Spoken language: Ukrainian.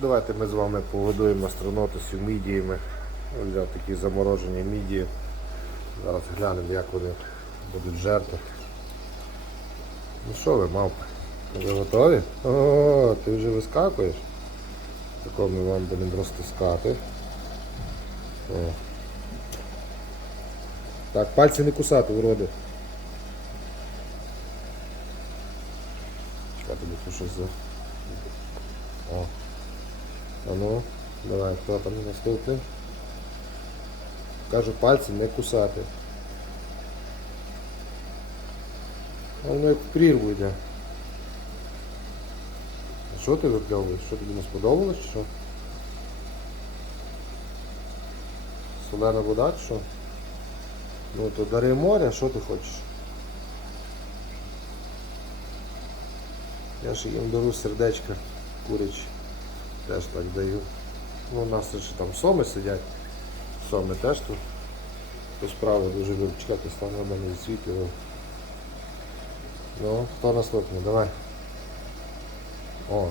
Давайте ми з вами погодуємо астронотисів мідіями. Ось Взяв такі заморожені мідії. Зараз глянемо, як вони будуть жерти. Ну що ви, мавпи? Ви готові? О, ти вже вискакуєш. Тако ми вам будемо розтискати. О. Так, пальці не кусати, уроди. Чекайте, бо щось за. О. А ну, давай, хто там наступний? Кажу, пальці не кусати. А воно як в прірву йде. А Що ти випльовуєш? Що тобі не сподобалось чи що? Солена вода чи що? Ну то дари море, що ти хочеш? Я ж їм беру сердечка курячі. Теж так даю. Ну, у нас ще там соми сидять. Соми теж тут. По справи дуже люблю. Чекайте, стане на мене відсвітлював. Ну, хто наступний? Давай. О,